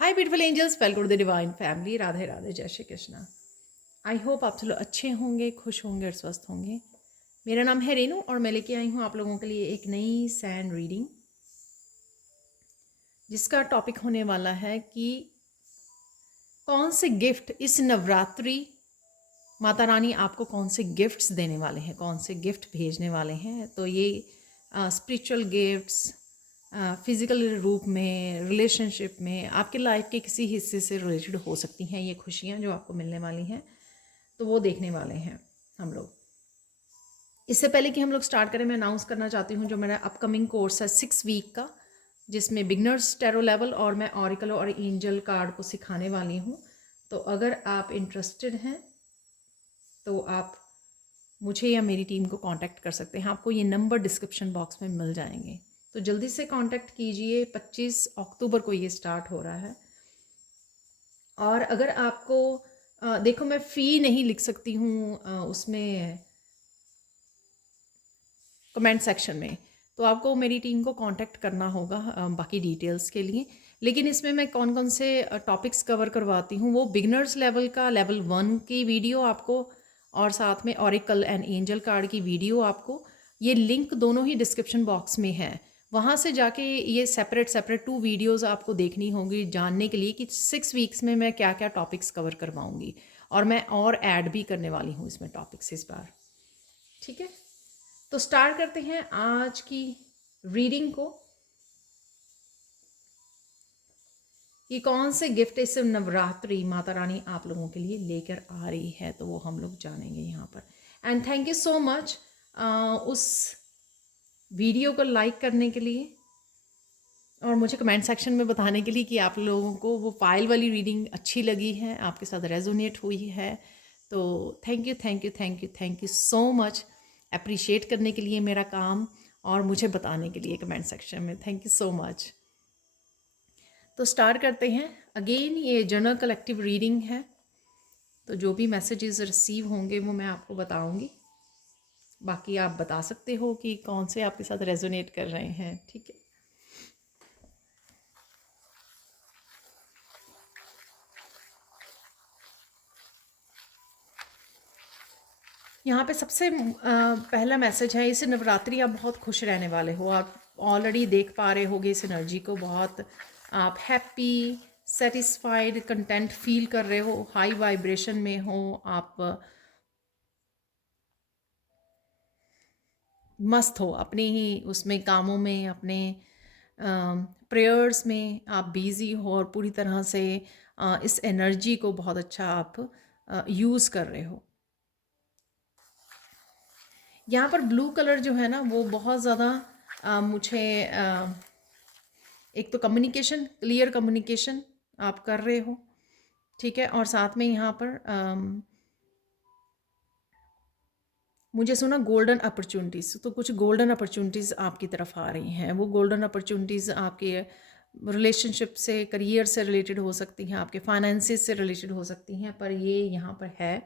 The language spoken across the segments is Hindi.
Hi beautiful angels, welcome to the divine family. Radhe Radhe, जय श्री कृष्णा। आई होप आप चलो अच्छे होंगे, खुश होंगे और स्वस्थ होंगे। मेरा नाम है रेनू और मैं लेके आई हूँ आप लोगों के लिए एक नई सैंड रीडिंग, जिसका टॉपिक होने वाला है कि कौन से गिफ्ट इस नवरात्रि माता रानी आपको कौन से गिफ्ट्स देने वाले हैं, कौन से गिफ्ट भेजने वाले हैं। तो ये स्पिरिचुअल गिफ्ट्स, फिज़िकल रूप में, रिलेशनशिप में, आपके लाइफ के किसी हिस्से से रिलेटेड हो सकती हैं ये खुशियाँ जो आपको मिलने वाली हैं। तो वो देखने वाले हैं हम लोग। इससे पहले कि हम लोग स्टार्ट करें, मैं अनाउंस करना चाहती हूँ जो मेरा अपकमिंग कोर्स है 6 वीक का, जिसमें बिगनर्स टैरो लेवल और मैं ऑरिकल और एंजल कार्ड को सिखाने वाली हूँ। तो अगर आप इंटरेस्टेड हैं तो आप मुझे या मेरी टीम को कांटेक्ट कर सकते हैं। आपको ये नंबर डिस्क्रिप्शन बॉक्स में मिल जाएंगे, तो जल्दी से कांटेक्ट कीजिए। 25 अक्टूबर को ये स्टार्ट हो रहा है। और अगर आपको देखो, मैं फ़ी नहीं लिख सकती हूँ उसमें कमेंट सेक्शन में, तो आपको मेरी टीम को कांटेक्ट करना होगा बाकी डिटेल्स के लिए। लेकिन इसमें मैं कौन कौन से टॉपिक्स कवर करवाती हूँ, वो बिगनर्स लेवल का लेवल 1 की वीडियो आपको, और साथ में ऑरिकल एंड एंजल कार्ड की वीडियो आपको। ये लिंक दोनों ही डिस्क्रिप्शन बॉक्स में है, वहाँ से जाके ये सेपरेट सेपरेट 2 वीडियोज़ आपको देखनी होंगी जानने के लिए कि 6 वीक्स में मैं क्या क्या टॉपिक्स कवर करवाऊँगी। और मैं और ऐड भी करने वाली हूँ इसमें टॉपिक्स इस बार। ठीक है, तो स्टार्ट करते हैं आज की रीडिंग को कि कौन से गिफ्ट इस नवरात्रि माता रानी आप लोगों के लिए लेकर आ रही है, तो वो हम लोग जानेंगे यहाँ पर। And thank you so much उस वीडियो को लाइक करने के लिए और मुझे कमेंट सेक्शन में बताने के लिए कि आप लोगों को वो फाइल वाली रीडिंग अच्छी लगी है, आपके साथ रेजोनेट हुई है। तो thank you thank you thank you thank you so much appreciate करने के लिए मेरा काम और मुझे बताने के लिए कमेंट सेक्शन में। Thank you so much. तो स्टार्ट करते हैं। अगेन ये जनरल कलेक्टिव रीडिंग है, तो जो भी मैसेजेस रिसीव होंगे वो मैं आपको बताऊंगी। बाकी आप बता सकते हो कि कौन से आपके साथ रेजोनेट कर रहे हैं। ठीक है, यहाँ पे सबसे पहला मैसेज है, इस नवरात्रि आप बहुत खुश रहने वाले हो। आप ऑलरेडी देख पा रहे होगे इस एनर्जी को, बहुत आप हैप्पी, सेटिस्फाइड, कंटेंट फील कर रहे हो, हाई वाइब्रेशन में हो आप, मस्त हो अपने ही उसमें कामों में, अपने प्रेयर्स में आप बिज़ी हो और पूरी तरह से इस एनर्जी को बहुत अच्छा आप यूज़ कर रहे हो। यहाँ पर ब्लू कलर जो है ना, वो बहुत ज़्यादा मुझे एक तो कम्युनिकेशन, क्लियर कम्युनिकेशन आप कर रहे हो। ठीक है, और साथ में यहाँ पर मुझे सुना गोल्डन अपॉर्चुनिटीज़, तो कुछ गोल्डन अपॉर्चुनिटीज़ आपकी तरफ आ रही हैं। वो गोल्डन अपॉर्चुनिटीज़ आपके रिलेशनशिप से, करियर से रिलेटेड हो सकती हैं, आपके फाइनेंसिस से रिलेटेड हो सकती हैं, पर ये यहाँ पर है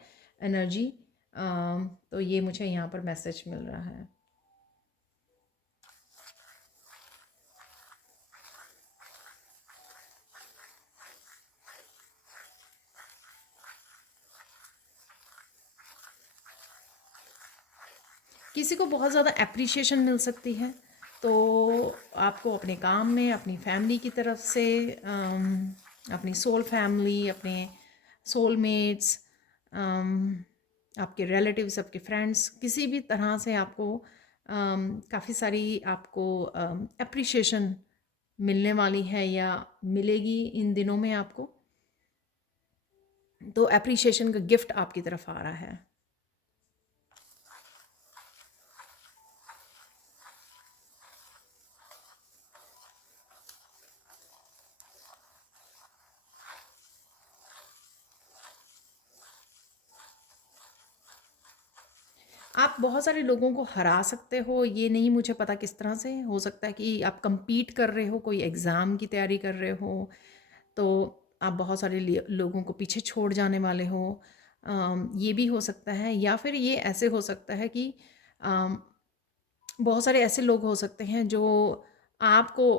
एनर्जी। तो ये मुझे यहाँ पर मैसेज मिल रहा है। किसी को बहुत ज़्यादा एप्रिशिएशन मिल सकती है, तो आपको अपने काम में, अपनी फैमिली की तरफ से, अपनी सोल फैमिली, अपने सोलमेट्स, आपके रिलेटिव्स, आपके फ्रेंड्स, किसी भी तरह से आपको काफ़ी सारी आपको एप्रिशिएशन मिलने वाली है या मिलेगी इन दिनों में आपको। तो एप्रिशिएशन का गिफ्ट आपकी तरफ आ रहा है। आप बहुत सारे लोगों को हरा सकते हो, ये नहीं मुझे पता किस तरह से हो सकता है कि आप compete कर रहे हो, कोई एग्ज़ाम की तैयारी कर रहे हो, तो आप बहुत सारे लोगों को पीछे छोड़ जाने वाले हो। ये भी हो सकता है, या फिर ये ऐसे हो सकता है कि अम, बहुत सारे ऐसे लोग हो सकते हैं जो आपको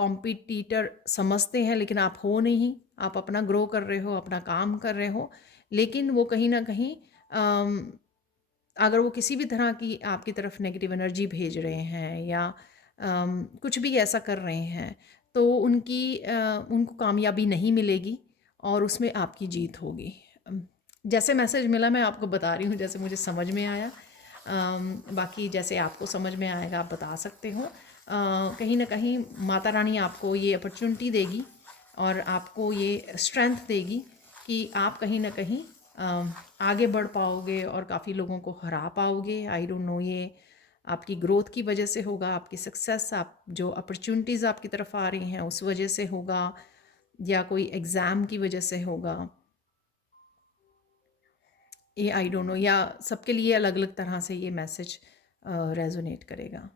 कॉम्पिटिटर समझते हैं, लेकिन आप हो नहीं, आप अपना ग्रो कर रहे हो, अपना काम कर रहे हो, लेकिन वो कहीं ना कहीं अगर वो किसी भी तरह की आपकी तरफ नेगेटिव एनर्जी भेज रहे हैं या कुछ भी ऐसा कर रहे हैं, तो उनको कामयाबी नहीं मिलेगी और उसमें आपकी जीत होगी। जैसे मैसेज मिला मैं आपको बता रही हूँ, जैसे मुझे समझ में आया। बाकी जैसे आपको समझ में आएगा आप बता सकते हो। कहीं ना कहीं माता रानी आपको ये अपॉर्चुनिटी देगी और आपको ये स्ट्रेंथ देगी कि आप कहीं ना कहीं आगे बढ़ पाओगे और काफ़ी लोगों को हरा पाओगे। आई डोंट नो, ये आपकी ग्रोथ की वजह से होगा, आपकी सक्सेस, आप जो अपॉर्चुनिटीज़ आपकी तरफ आ रही हैं उस वजह से होगा, या कोई एग्ज़ाम की वजह से होगा। ये आई डोंट नो, या सबके लिए अलग अलग तरह से ये मैसेज रेजोनेट करेगा।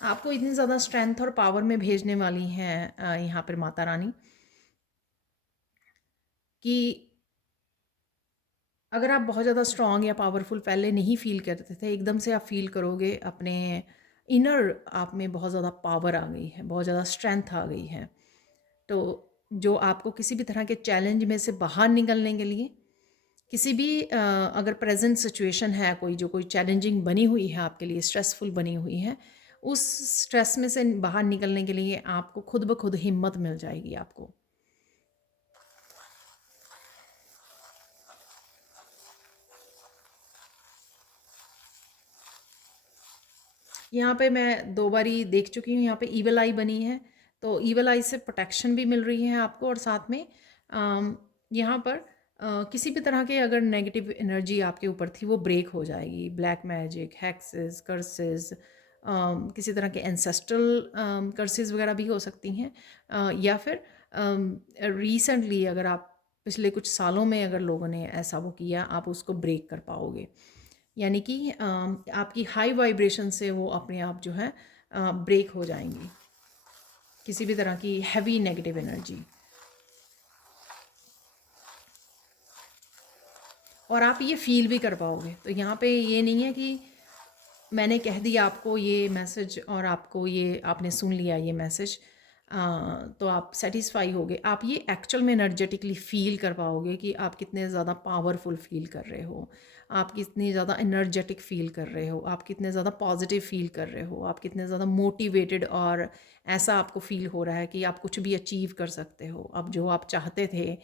आपको इतनी ज़्यादा स्ट्रेंथ और पावर में भेजने वाली हैं यहाँ पर माता रानी कि अगर आप बहुत ज़्यादा स्ट्रॉन्ग या पावरफुल पहले नहीं फील करते थे, एकदम से आप फील करोगे अपने इनर आप में बहुत ज़्यादा पावर आ गई है, बहुत ज़्यादा स्ट्रेंथ आ गई है। तो जो आपको किसी भी तरह के चैलेंज में से बाहर निकलने के लिए, किसी भी अगर प्रेजेंट सिचुएशन है कोई चैलेंजिंग बनी हुई है आपके लिए, स्ट्रेसफुल बनी हुई है, उस स्ट्रेस में से बाहर निकलने के लिए आपको खुद ब खुद हिम्मत मिल जाएगी आपको। यहाँ पे मैं 2 बारी देख चुकी हूँ, यहाँ पे ईविल आई बनी है, तो ईविल आई से प्रोटेक्शन भी मिल रही है आपको, और साथ में यहाँ पर किसी भी तरह के अगर नेगेटिव एनर्जी आपके ऊपर थी वो ब्रेक हो जाएगी। ब्लैक मैजिक, हेक्सेस, कर्सेस, किसी तरह के एंसेस्ट्रल कर्सेस वगैरह भी हो सकती हैं, या फिर रिसेंटली अगर आप पिछले कुछ सालों में अगर लोगों ने ऐसा वो किया, आप उसको ब्रेक कर पाओगे। यानी कि आपकी हाई वाइब्रेशन से वो अपने आप जो है ब्रेक हो जाएंगी, किसी भी तरह की हैवी नेगेटिव एनर्जी, और आप ये फील भी कर पाओगे। तो यहाँ पे ये नहीं है कि मैंने कह दिया आपको ये मैसेज और आपको ये आपने सुन लिया ये मैसेज, तो आप सेटिस्फाई होगे। आप ये एक्चुअल में एनर्जेटिकली फील कर पाओगे कि आप कितने ज़्यादा पावरफुल फील कर रहे हो, आप कितनी ज़्यादा एनर्जेटिक फील कर रहे हो, आप कितने ज़्यादा पॉजिटिव फील कर रहे हो, आप कितने ज़्यादा मोटिवेटेड, और ऐसा आपको फील हो रहा है कि आप कुछ भी अचीव कर सकते हो। अब जो आप चाहते थे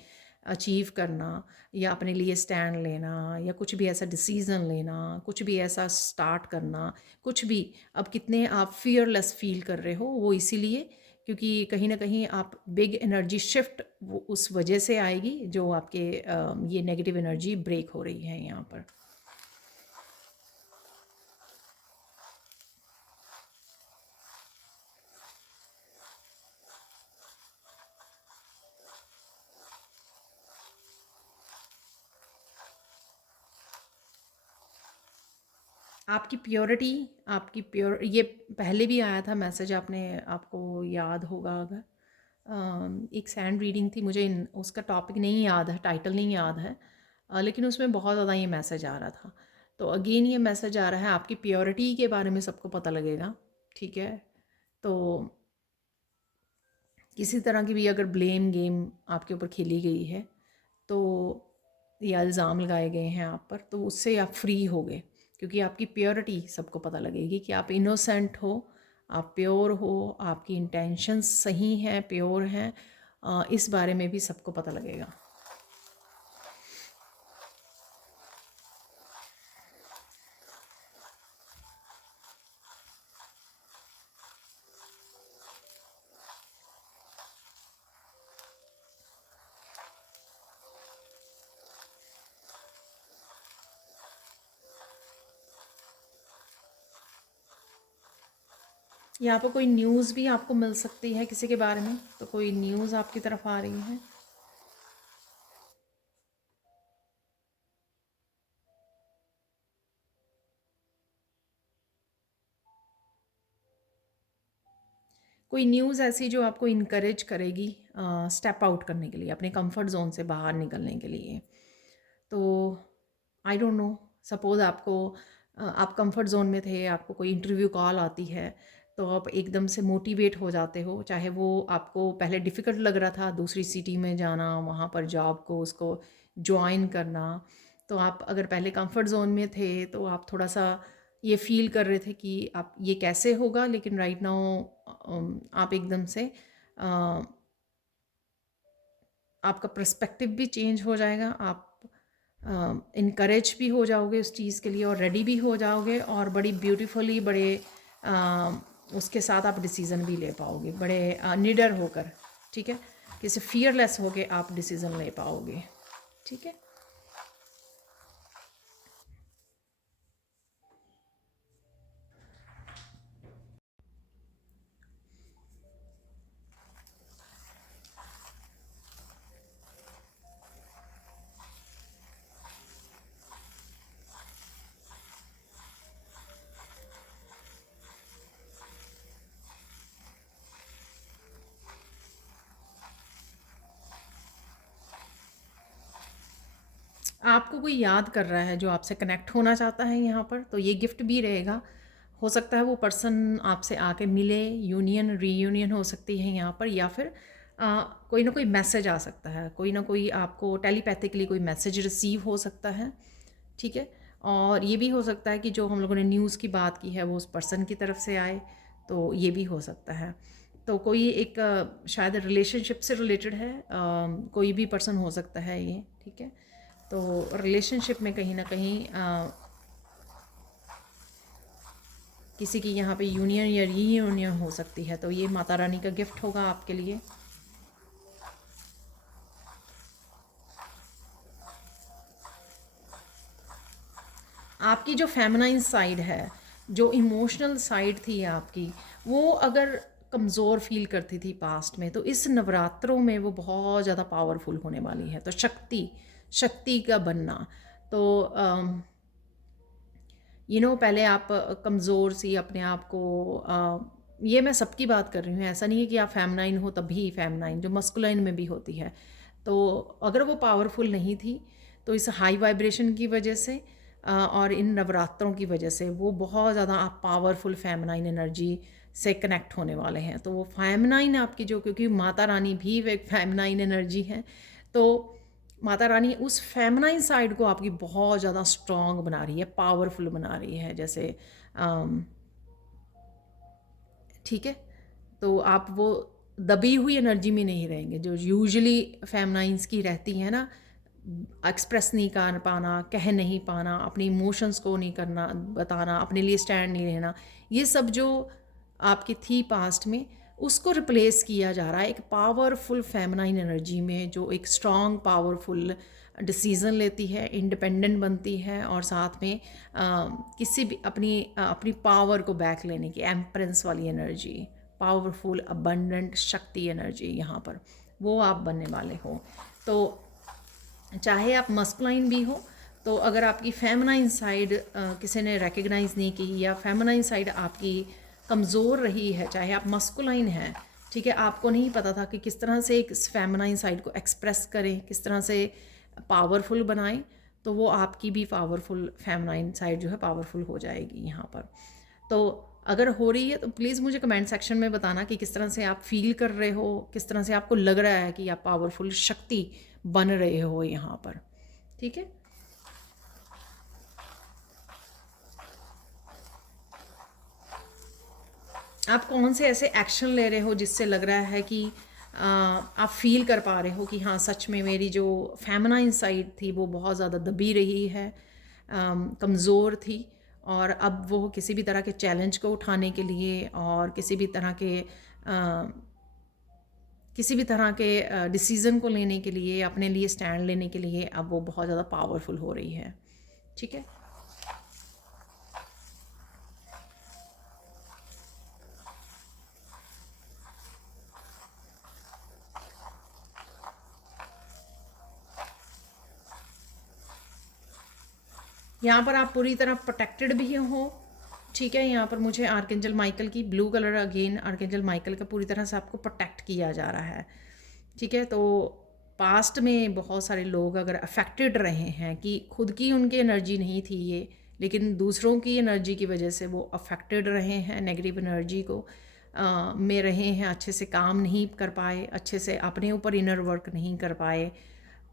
अचीव करना, या अपने लिए स्टैंड लेना, या कुछ भी ऐसा डिसीज़न लेना, कुछ भी ऐसा स्टार्ट करना, कुछ भी, अब कितने आप फियरलेस फील कर रहे हो, वो इसीलिए क्योंकि कहीं ना कहीं आप बिग एनर्जी शिफ्ट वो उस वजह से आएगी जो आपके ये नेगेटिव एनर्जी ब्रेक हो रही है यहाँ पर। आपकी प्योरिटी, आपकी प्योर, ये पहले भी आया था मैसेज, आपको याद होगा अगर, एक सैंड रीडिंग थी, मुझे उसका टॉपिक नहीं याद है, टाइटल नहीं याद है, लेकिन उसमें बहुत ज़्यादा ये मैसेज आ रहा था। तो अगेन ये मैसेज आ रहा है, आपकी प्योरिटी के बारे में सबको पता लगेगा, ठीक है। तो किसी तरह की भी अगर ब्लेम गेम आपके ऊपर खेली गई है, तो या इल्ज़ाम लगाए गए हैं आप पर, तो उससे आप फ्री हो गए, क्योंकि आपकी प्योरिटी सबको पता लगेगी कि आप इनोसेंट हो, आप प्योर हो, आपकी इंटेंशंस सही हैं, प्योर हैं, इस बारे में भी सबको पता लगेगा। यहाँ पर कोई न्यूज़ भी आपको मिल सकती है किसी के बारे में, तो कोई न्यूज़ आपकी तरफ आ रही है। कोई न्यूज़ ऐसी जो आपको इनकरेज करेगी स्टेप आउट करने के लिए, अपने कंफर्ट जोन से बाहर निकलने के लिए। तो आई डोंट नो, सपोज़ आपको आप कंफर्ट जोन में थे, आपको कोई इंटरव्यू कॉल आती है, तो आप एकदम से मोटिवेट हो जाते हो, चाहे वो आपको पहले डिफ़िकल्ट लग रहा था दूसरी सिटी में जाना, वहाँ पर जॉब को उसको ज्वाइन करना। तो आप अगर पहले कंफर्ट जोन में थे तो आप थोड़ा सा ये फील कर रहे थे कि आप ये कैसे होगा, लेकिन राइट नाउ आप एकदम से आपका पर्सपेक्टिव भी चेंज हो जाएगा, आप इनकरेज भी हो जाओगे उस चीज़ के लिए और रेडी भी हो जाओगे, और बड़ी ब्यूटीफुली बड़े उसके साथ आप डिसीज़न भी ले पाओगे, बड़े निडर होकर, ठीक है, किसी फियरलेस होके आप डिसीज़न ले पाओगे, ठीक है। आपको कोई याद कर रहा है जो आपसे कनेक्ट होना चाहता है यहाँ पर, तो ये गिफ्ट भी रहेगा। हो सकता है वो पर्सन आपसे आके मिले, यूनियन रीयूनियन हो सकती है यहाँ पर, या फिर कोई ना कोई मैसेज आ सकता है, कोई ना कोई आपको टेलीपैथिकली कोई मैसेज रिसीव हो सकता है, ठीक है। और ये भी हो सकता है कि जो हम लोगों ने न्यूज़ की बात की है वो उस पर्सन की तरफ से आए, तो ये भी हो सकता है। तो कोई एक शायद रिलेशनशिप से रिलेटेड है, कोई भी पर्सन हो सकता है ये, ठीक है। तो रिलेशनशिप में कहीं ना कहीं किसी की यहाँ पे यूनियन या रीयूनियन हो सकती है, तो ये माता रानी का गिफ्ट होगा आपके लिए। आपकी जो फेमिनाइन साइड है, जो इमोशनल साइड थी आपकी, वो अगर कमज़ोर फील करती थी पास्ट में, तो इस नवरात्रों में वो बहुत ज़्यादा पावरफुल होने वाली है। तो शक्ति, शक्ति का बनना, तो पहले आप कमज़ोर सी अपने आप को, ये मैं सबकी बात कर रही हूँ, ऐसा नहीं है कि आप फेमनाइन हो तभी फेमनाइन, जो मस्कुलाइन में भी होती है। तो अगर वो पावरफुल नहीं थी, तो इस हाई वाइब्रेशन की वजह से और इन नवरात्रों की वजह से वो बहुत ज़्यादा आप पावरफुल फेमनाइन एनर्जी से कनेक्ट होने वाले हैं। तो वो फेमनाइन आपकी जो, क्योंकि माता रानी भी एक फेमनाइन एनर्जी है, तो माता रानी उस फेमनाइन साइड को आपकी बहुत ज़्यादा स्ट्रॉन्ग बना रही है, पावरफुल बना रही है, जैसे ठीक है। तो आप वो दबी हुई एनर्जी में नहीं रहेंगे जो यूजुअली फेमनाइंस की रहती है ना, एक्सप्रेस नहीं कर पाना, कह नहीं पाना, अपने इमोशंस को नहीं करना, बताना, अपने लिए स्टैंड नहीं लेना, ये सब जो आपकी थी पास्ट में, उसको रिप्लेस किया जा रहा है एक पावरफुल फेमनाइन एनर्जी में, जो एक स्ट्रॉन्ग पावरफुल डिसीज़न लेती है, इंडिपेंडेंट बनती है, और साथ में किसी भी अपनी पावर को बैक लेने की एम्प्रेंस वाली एनर्जी, पावरफुल अबंडेंट शक्ति एनर्जी यहाँ पर वो आप बनने वाले हो। तो चाहे आप मस्कुलाइन भी हो, तो अगर आपकी फेमनाइन साइड किसी ने रिकग्नाइज़ नहीं की, या फेमनाइन साइड आपकी कमज़ोर रही है, चाहे आप मस्कुलाइन हैं, ठीक है, आपको नहीं पता था कि किस तरह से एक फेमनाइन साइड को एक्सप्रेस करें, किस तरह से पावरफुल बनाएं, तो वो आपकी भी पावरफुल फेमनाइन साइड जो है पावरफुल हो जाएगी यहाँ पर। तो अगर हो रही है तो प्लीज़ मुझे कमेंट सेक्शन में बताना कि किस तरह से आप फील कर रहे हो, किस तरह से आपको लग रहा है कि आप पावरफुल शक्ति बन रहे हो यहाँ पर, ठीक है। आप कौन से ऐसे एक्शन ले रहे हो जिससे लग रहा है कि आप फील कर पा रहे हो कि हाँ सच में मेरी जो फेमनाइन साइड थी वो बहुत ज़्यादा दबी रही है, कमज़ोर थी, और अब वो किसी भी तरह के चैलेंज को उठाने के लिए और किसी भी तरह के डिसीज़न को लेने के लिए, अपने लिए स्टैंड लेने के लिए अब वो बहुत ज़्यादा पावरफुल हो रही है, ठीक है। यहाँ पर आप पूरी तरह प्रोटेक्टेड भी हो, ठीक है, यहाँ पर मुझे आर्कएंजल माइकल की blue colour, again archangel Michael का पूरी तरह से आपको प्रोटेक्ट किया जा रहा है। ठीक है, तो पास्ट में बहुत सारे लोग अगर अफेक्टेड रहे हैं कि खुद की उनकी एनर्जी नहीं थी ये, लेकिन दूसरों की एनर्जी की वजह से वो अफेक्टेड रहे हैं, नेगेटिव एनर्जी को में रहे हैं, अच्छे से काम नहीं कर पाए, अच्छे से अपने ऊपर इनर वर्क नहीं कर पाए,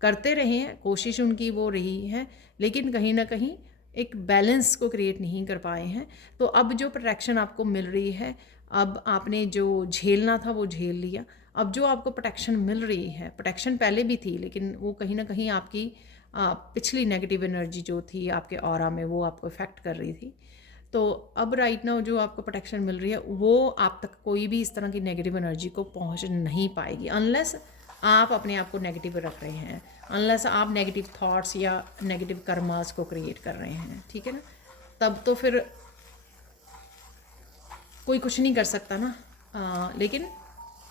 करते रहे हैं, कोशिश उनकी वो रही है, लेकिन कहीं ना कहीं एक बैलेंस को क्रिएट नहीं कर पाए हैं। तो अब जो प्रोटेक्शन आपको मिल रही है, अब आपने जो झेलना था वो झेल लिया, अब जो आपको प्रोटेक्शन मिल रही है, प्रोटेक्शन पहले भी थी लेकिन वो कहीं ना कहीं आपकी पिछली नेगेटिव एनर्जी जो थी आपके ऑरा में वो आपको इफ़ेक्ट कर रही थी। तो अब राइट नाउ जो आपको प्रोटेक्शन मिल रही है वो आप तक कोई भी इस तरह की नेगेटिव एनर्जी को पहुंच नहीं पाएगी, अनलेस आप अपने आप को नेगेटिव रख रहे हैं, अनलेस आप नेगेटिव थॉट्स या नेगेटिव कर्मास को क्रिएट कर रहे हैं। ठीक है ना, तब तो फिर कोई कुछ नहीं कर सकता ना। लेकिन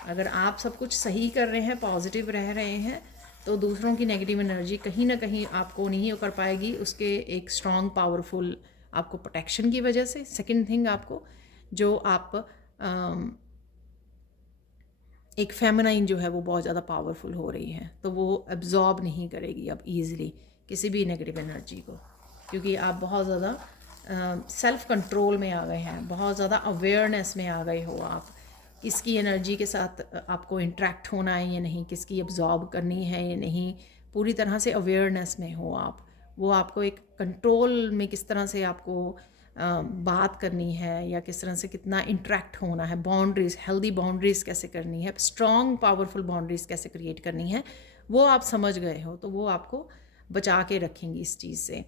अगर आप सब कुछ सही कर रहे हैं, पॉजिटिव रह रहे हैं, तो दूसरों की नेगेटिव एनर्जी कहीं ना कहीं आपको नहीं कर पाएगी, उसके एक स्ट्रॉन्ग पावरफुल आपको प्रोटेक्शन की वजह से। सेकंड थिंग, आपको जो आप एक फेमिनाइन जो है वो बहुत ज़्यादा पावरफुल हो रही है, तो वो एब्जॉर्ब नहीं करेगी अब ईज़िली किसी भी नेगेटिव एनर्जी को, क्योंकि आप बहुत ज़्यादा सेल्फ कंट्रोल में आ गए हैं, बहुत ज़्यादा अवेयरनेस में आ गए हो आप, किसकी एनर्जी के साथ आपको इंटरेक्ट होना है या नहीं, किसकी एब्जॉर्ब करनी है या नहीं, पूरी तरह से अवेयरनेस में हो आप। वो आपको एक कंट्रोल में किस तरह से आपको बात करनी है या किस तरह से कितना इंटरेक्ट होना है, बाउंड्रीज, हेल्दी बाउंड्रीज कैसे करनी है, स्ट्रॉन्ग पावरफुल बाउंड्रीज कैसे क्रिएट करनी है, वो आप समझ गए हो, तो वो आपको बचा के रखेंगी इस चीज़ से।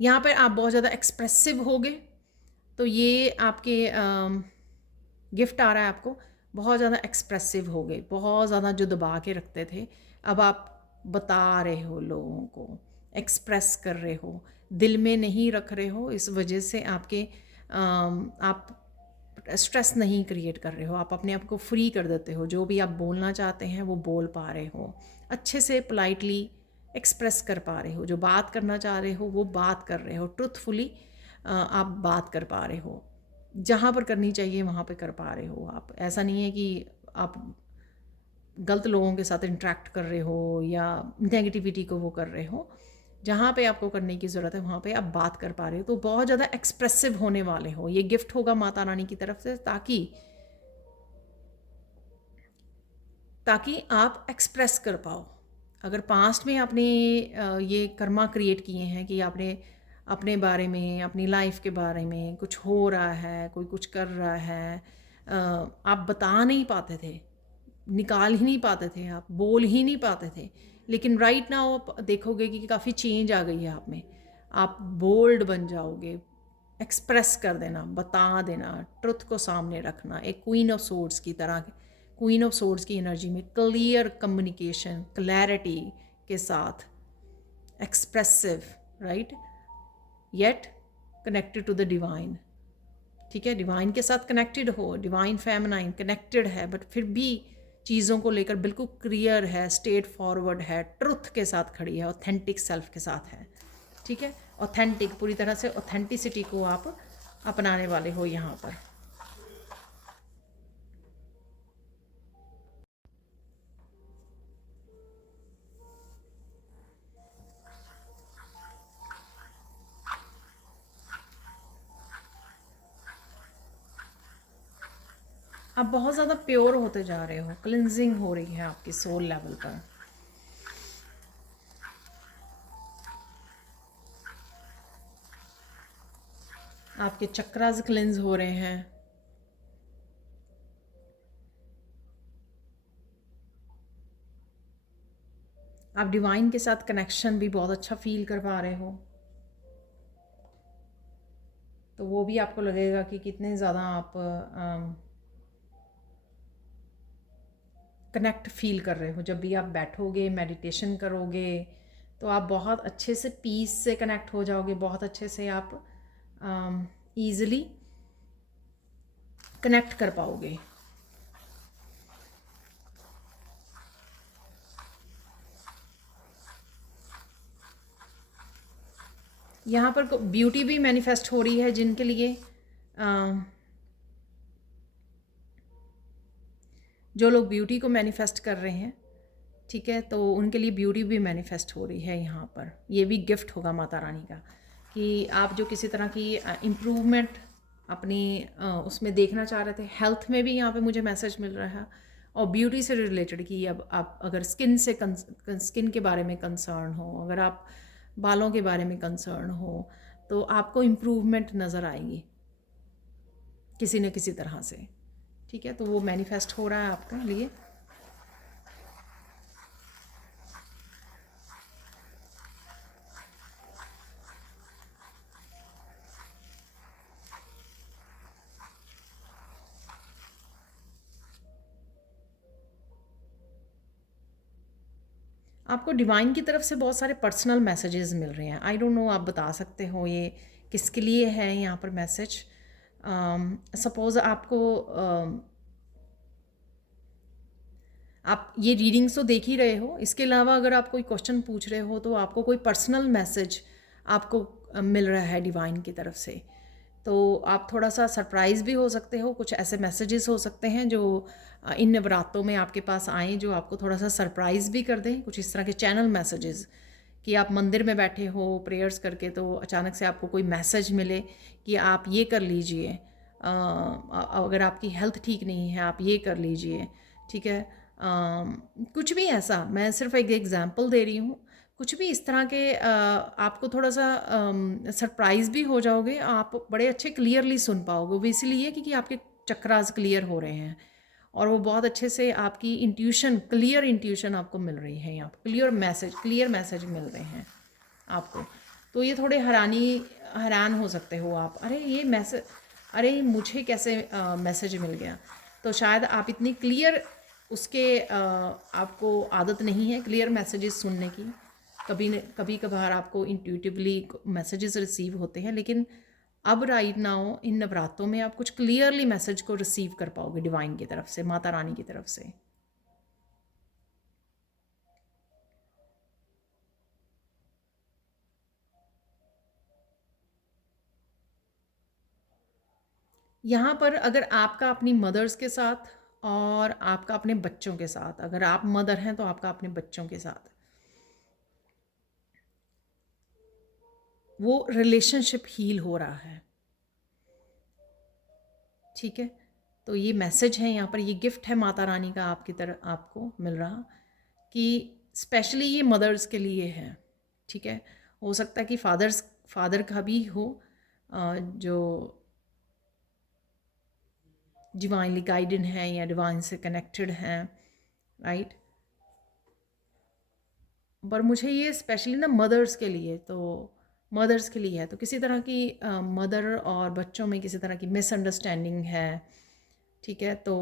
यहाँ पर आप बहुत ज़्यादा एक्सप्रेसिव हो गए, तो ये आपके गिफ्ट आ रहा है आपको, बहुत ज़्यादा एक्सप्रेसिव हो गए, बहुत ज़्यादा जो दबा के रखते थे, अब आप बता रहे हो लोगों को, एक्सप्रेस कर रहे हो, दिल में नहीं रख रहे हो, इस वजह से आपके आप स्ट्रेस नहीं क्रिएट कर रहे हो, आप अपने आप को फ्री कर देते हो, जो भी आप बोलना चाहते हैं वो बोल पा रहे हो, अच्छे से पोलाइटली एक्सप्रेस कर पा रहे हो, जो बात करना चाह रहे हो वो बात कर रहे हो, ट्रुथफुली आप बात कर पा रहे हो, जहाँ पर करनी चाहिए वहाँ पे कर पा रहे हो आप। ऐसा नहीं है कि आप गलत लोगों के साथ इंटरेक्ट कर रहे हो या नेगेटिविटी को वो कर रहे हो, जहाँ पे आपको करने की ज़रूरत है वहाँ पे आप बात कर पा रहे हो, तो बहुत ज़्यादा एक्सप्रेसिव होने वाले हो। ये गिफ्ट होगा माता रानी की तरफ से, ताकि आप एक्सप्रेस कर पाओ। अगर पास्ट में आपने ये कर्मा क्रिएट किए हैं कि आपने अपने बारे में, अपनी लाइफ के बारे में, कुछ हो रहा है, कोई कुछ कर रहा है, आप बता नहीं पाते थे, निकाल ही नहीं पाते थे, आप बोल ही नहीं पाते थे, लेकिन राइट नाउ आप देखोगे कि काफ़ी चेंज आ गई है आप में, आप बोल्ड बन जाओगे, एक्सप्रेस कर देना, बता देना, ट्रुथ को सामने रखना, एक क्वीन ऑफ सोर्ड्स की तरह, क्वीन ऑफ सोर्ड्स की एनर्जी में क्लियर कम्युनिकेशन, क्लैरिटी के साथ, expressive, right, yet connected to the divine. ठीक है, डिवाइन के साथ कनेक्टेड हो, डिवाइन फेमिनाइन कनेक्टेड है, बट फिर भी चीज़ों को लेकर बिल्कुल क्लियर है, स्ट्रेट फॉरवर्ड है, ट्रुथ के साथ खड़ी है, ऑथेंटिक सेल्फ के साथ है। ठीक है, ऑथेंटिक, पूरी तरह से ऑथेंटिसिटी को आप अपनाने वाले हो यहाँ पर। आप बहुत ज़्यादा प्योर होते जा रहे हो, क्लिनजिंग हो रही है आपकी सोल लेवल पर। आपके चक्रास क्लिनज हो रहे हैं, आप डिवाइन के साथ कनेक्शन भी बहुत अच्छा फील कर पा रहे हो, तो वो भी आपको लगेगा कि कितने ज़्यादा आप कनेक्ट फील कर रहे हो। जब भी आप बैठोगे, मेडिटेशन करोगे, तो आप बहुत अच्छे से पीस से कनेक्ट हो जाओगे, बहुत अच्छे से आप ईज़िली कनेक्ट कर पाओगे। यहाँ पर ब्यूटी भी मैनिफेस्ट हो रही है जिनके लिए जो लोग ब्यूटी को मैनिफेस्ट कर रहे हैं, ठीक है, तो उनके लिए ब्यूटी भी मैनिफेस्ट हो रही है यहाँ पर। ये भी गिफ्ट होगा माता रानी का कि आप जो किसी तरह की इम्प्रूवमेंट अपनी उसमें देखना चाह रहे थे। हेल्थ में भी यहाँ पे मुझे मैसेज मिल रहा है, और ब्यूटी से रिलेटेड कि अब आप अगर स्किन के बारे में कंसर्न हो, अगर आप बालों के बारे में कंसर्न हो, तो आपको इम्प्रूवमेंट नज़र आएगी किसी न किसी तरह से, ठीक है। तो वो मैनिफेस्ट हो रहा है आपके लिए। आपको डिवाइन की तरफ से बहुत सारे पर्सनल मैसेजेस मिल रहे हैं। आई डोंट नो, आप बता सकते हो ये किसके लिए है यहाँ पर मैसेज। सपोज़ आपको आप ये रीडिंग्स तो देख ही रहे हो, इसके अलावा अगर आप कोई क्वेश्चन पूछ रहे हो तो आपको कोई पर्सनल मैसेज आपको मिल रहा है डिवाइन की तरफ से, तो आप थोड़ा सा सरप्राइज़ भी हो सकते हो। कुछ ऐसे मैसेजेस हो सकते हैं जो इन नवरात्रों में आपके पास आएँ, जो आपको थोड़ा सा सरप्राइज़ भी कर दें। कुछ इस तरह के चैनल मैसेजेस कि आप मंदिर में बैठे हो प्रेयर्स करके, तो अचानक से आपको कोई मैसेज मिले कि आप ये कर लीजिए, अगर आपकी हेल्थ ठीक नहीं है आप ये कर लीजिए, ठीक है। कुछ भी ऐसा, मैं सिर्फ एक एग्जांपल दे रही हूँ। कुछ भी इस तरह के आपको थोड़ा सा सरप्राइज़ भी हो जाओगे, आप बड़े अच्छे क्लियरली सुन पाओगे। वो इसीलिए क्योंकि आपके चक्रास क्लियर हो रहे हैं, और वो बहुत अच्छे से आपकी इंट्यूशन, क्लियर इंट्यूशन आपको मिल रही है यहाँ पर। क्लियर मैसेज मिल रहे हैं आपको। तो ये थोड़े हैरान हो सकते हो आप, अरे ये मैसेज, अरे मुझे कैसे मैसेज मिल गया। तो शायद आप इतनी क्लियर उसके आपको आदत नहीं है क्लियर मैसेजेस सुनने की। कभी कभार आपको इंट्यूटिवली मैसेजेस रिसीव होते हैं, लेकिन अब राइट नाउ इन नवरात्रों में आप कुछ क्लियरली मैसेज को रिसीव कर पाओगे डिवाइन की तरफ से, माता रानी की तरफ से। यहाँ पर अगर आपका अपनी मदर्स के साथ और आपका अपने बच्चों के साथ, अगर आप मदर हैं तो आपका अपने बच्चों के साथ वो रिलेशनशिप हील हो रहा है, ठीक है। तो ये मैसेज है यहाँ पर, ये गिफ्ट है माता रानी का आपकी तरफ आपको मिल रहा कि स्पेशली ये मदर्स के लिए है, ठीक है। हो सकता है कि फादर का भी हो जो डिवाइनली गाइडेड हैं या डिवाइन से कनेक्टेड हैं, राइट। पर मुझे ये स्पेशली ना मदर्स के लिए, तो मदर्स के लिए है, तो किसी तरह की मदर और बच्चों में किसी तरह की मिसअंडरस्टैंडिंग है, ठीक है। तो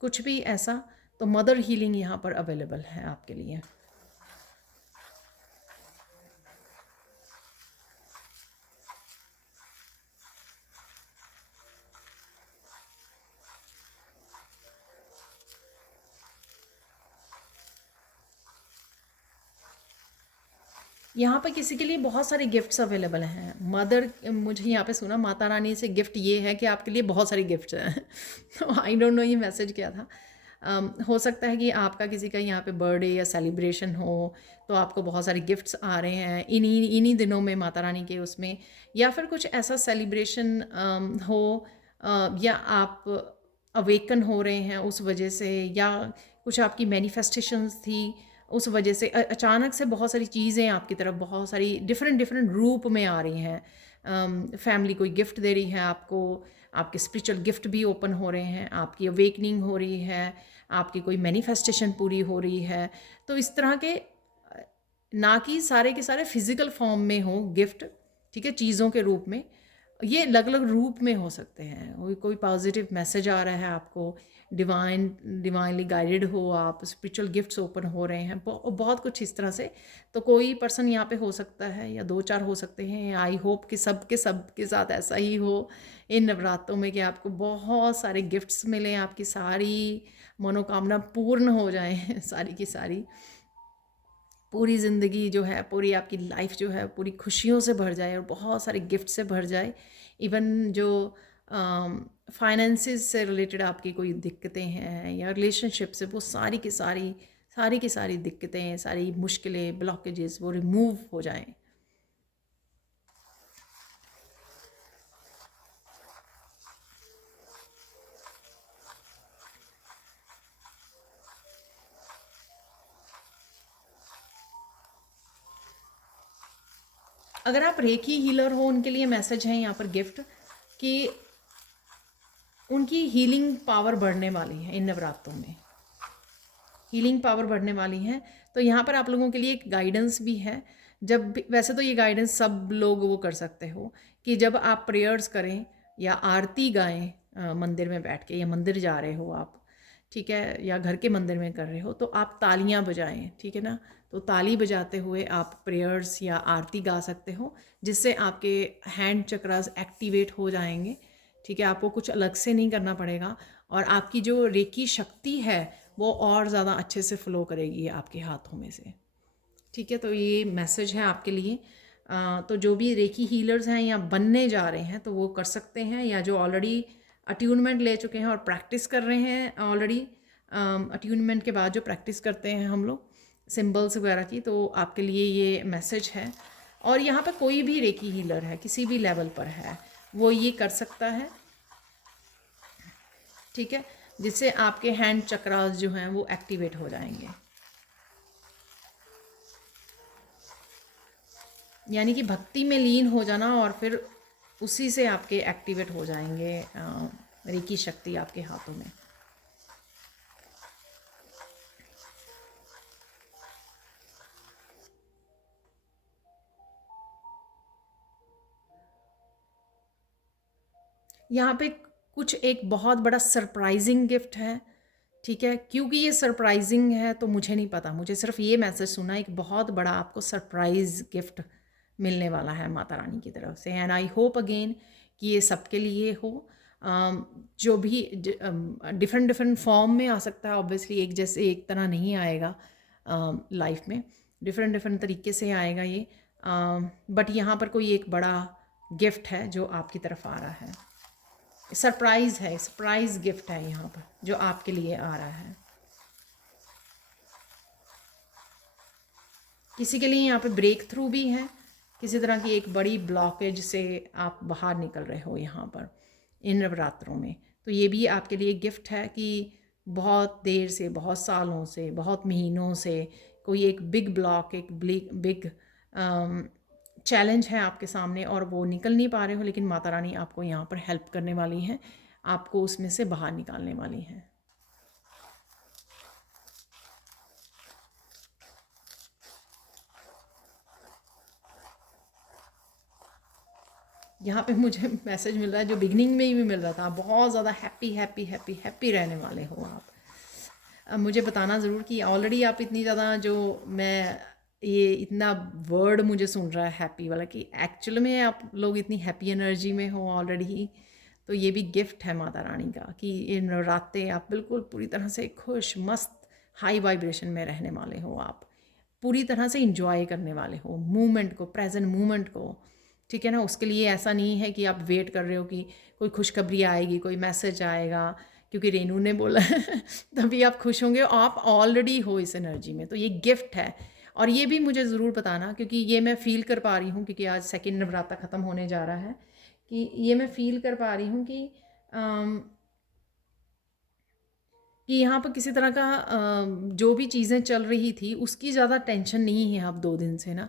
कुछ भी ऐसा, तो मदर हीलिंग यहाँ पर अवेलेबल है आपके लिए। यहाँ पे किसी के लिए बहुत सारे गिफ्ट्स अवेलेबल हैं। मुझे यहाँ पे सुना माता रानी से गिफ्ट ये है कि आपके लिए बहुत सारे गिफ्ट्स हैं। तो आई डोंट नो ये मैसेज क्या था। हो सकता है कि आपका किसी का यहाँ पे बर्थडे या सेलिब्रेशन हो, तो आपको बहुत सारे गिफ्ट्स आ रहे हैं इन्हीं दिनों में माता रानी के उसमें, या फिर कुछ ऐसा सेलिब्रेशन हो, या आप अवेकन हो रहे हैं उस वजह से, या कुछ आपकी मैनिफेस्टेशंस थी उस वजह से अचानक से बहुत सारी चीज़ें आपकी तरफ, बहुत सारी डिफरेंट रूप में आ रही हैं। फैमिली कोई गिफ्ट दे रही है आपको, आपके स्पिरिचुअल गिफ्ट भी ओपन हो रहे हैं, आपकी अवेकनिंग हो रही है, आपकी कोई मैनिफेस्टेशन पूरी हो रही है। तो इस तरह के ना कि सारे के सारे फिज़िकल फॉर्म में हो गिफ्ट, ठीक है, चीज़ों के रूप में, ये अलग-अलग रूप में हो सकते हैं। कोई कोई पॉजिटिव मैसेज आ रहा है आपको, डिवाइनली गाइडेड हो आप, स्पिरिचुअल गिफ्ट्स ओपन हो रहे हैं, बहुत कुछ इस तरह से। तो कोई पर्सन यहाँ पे हो सकता है या 2-4 हो सकते हैं। आई होप कि सब के साथ ऐसा ही हो इन नवरात्रों में कि आपको बहुत सारे गिफ्ट्स मिलें, आपकी सारी मनोकामना पूर्ण हो जाएँ सारी की सारी। पूरी ज़िंदगी जो है, पूरी आपकी लाइफ जो है पूरी खुशियों से भर जाए और बहुत सारे गिफ्ट से भर जाए। इवन जो फाइनेंसेस से रिलेटेड आपकी कोई दिक्कतें हैं या रिलेशनशिप से, वो सारी की सारी दिक्कतें, सारी मुश्किलें, ब्लॉकेजेस वो रिमूव हो जाएं। अगर आप रेकी हीलर हो, उनके लिए मैसेज है यहाँ पर गिफ्ट कि उनकी हीलिंग पावर बढ़ने वाली है इन नवरात्रों में। हीलिंग पावर बढ़ने वाली है। तो यहाँ पर आप लोगों के लिए एक गाइडेंस भी है। वैसे तो ये गाइडेंस सब लोग वो कर सकते हो कि जब आप प्रेयर्स करें या आरती गाएं मंदिर में बैठ के, या मंदिर जा रहे हो आप, ठीक है, या घर के मंदिर में कर रहे हो, तो आप तालियां बजाएं, ठीक है ना। तो ताली बजाते हुए आप प्रेयर्स या आरती गा सकते हो, जिससे आपके हैंड चक्रास एक्टिवेट हो जाएंगे, ठीक है। आपको कुछ अलग से नहीं करना पड़ेगा और आपकी जो रेकी शक्ति है वो और ज़्यादा अच्छे से फ्लो करेगी आपके हाथों में से, ठीक है। तो ये मैसेज है आपके लिए। तो जो भी रेकी हीलर्स हैं या बनने जा रहे हैं तो वो कर सकते हैं, या जो ऑलरेडी अट्यूनमेंट ले चुके हैं और प्रैक्टिस कर रहे हैं ऑलरेडी, अट्यूनमेंट के बाद जो प्रैक्टिस करते हैं हम लोग सिंबल्स वगैरह की, तो आपके लिए ये मैसेज है। और यहाँ पर कोई भी रेकी हीलर है, किसी भी लेवल पर है, वो ये कर सकता है, ठीक है, जिससे आपके हैंड चक्रास जो हैं वो एक्टिवेट हो जाएंगे। यानी कि भक्ति में लीन हो जाना और फिर उसी से आपके एक्टिवेट हो जाएंगे रेकी शक्ति आपके हाथों में। यहाँ पे कुछ एक बहुत बड़ा सरप्राइजिंग गिफ्ट है, ठीक है। क्योंकि ये सरप्राइजिंग है तो मुझे नहीं पता, मुझे सिर्फ ये मैसेज सुना, एक बहुत बड़ा आपको सरप्राइज गिफ्ट मिलने वाला है माता रानी की तरफ से। एंड आई होप अगेन कि ये सबके लिए हो। जो भी डिफरेंट डिफरेंट फॉर्म में आ सकता है, ऑब्वियसली एक जैसे एक तरह नहीं आएगा लाइफ में, डिफरेंट डिफरेंट तरीके से आएगा ये। बट यहाँ पर कोई एक बड़ा गिफ्ट है जो आपकी तरफ आ रहा है, सरप्राइज है, सरप्राइज गिफ्ट है यहाँ पर जो आपके लिए आ रहा है। किसी के लिए यहाँ पे ब्रेक थ्रू भी है, किसी तरह की एक बड़ी ब्लॉकेज से आप बाहर निकल रहे हो यहाँ पर इन नवरात्रों में। तो ये भी आपके लिए गिफ्ट है कि बहुत देर से, बहुत सालों से, बहुत महीनों से कोई एक बिग ब्लॉक, एक बिग चैलेंज है आपके सामने और वो निकल नहीं पा रहे हो, लेकिन माता रानी आपको यहाँ पर हेल्प करने वाली हैं, आपको उसमें से बाहर निकालने वाली हैं। यहाँ पे मुझे मैसेज मिल रहा है जो बिगनिंग में ही भी मिल रहा था, बहुत ज़्यादा हैप्पी हैप्पी हैप्पी हैप्पी रहने वाले हो आप। अब मुझे बताना ज़रूर कि ऑलरेडी आप इतनी ज़्यादा, जो मैं ये इतना वर्ड मुझे सुन रहा है हैप्पी वाला, कि एक्चुअल में आप लोग इतनी हैप्पी एनर्जी में हो ऑलरेडी। तो ये भी गिफ्ट है माता रानी का कि इन रातें आप बिल्कुल पूरी तरह से खुश मस्त हाई वाइब्रेशन में रहने वाले हो, आप पूरी तरह से इंजॉय करने वाले हो मूवमेंट को, प्रेजेंट मूवमेंट को, ठीक है ना। उसके लिए ऐसा नहीं है कि आप वेट कर रहे हो कि कोई खुशखबरी आएगी, कोई मैसेज आएगा क्योंकि रेनू ने बोला तभी आप खुश होंगे, आप ऑलरेडी हो इस एनर्जी में। तो ये गिफ्ट है। और ये भी मुझे ज़रूर बताना, क्योंकि ये मैं फ़ील कर पा रही हूँ, क्योंकि आज सेकंड नवरात्रा ख़त्म होने जा रहा है, कि ये मैं फ़ील कर पा रही हूँ कि यहाँ पर किसी तरह का जो भी चीज़ें चल रही थी उसकी ज़्यादा टेंशन नहीं है अब 2 दिन से ना।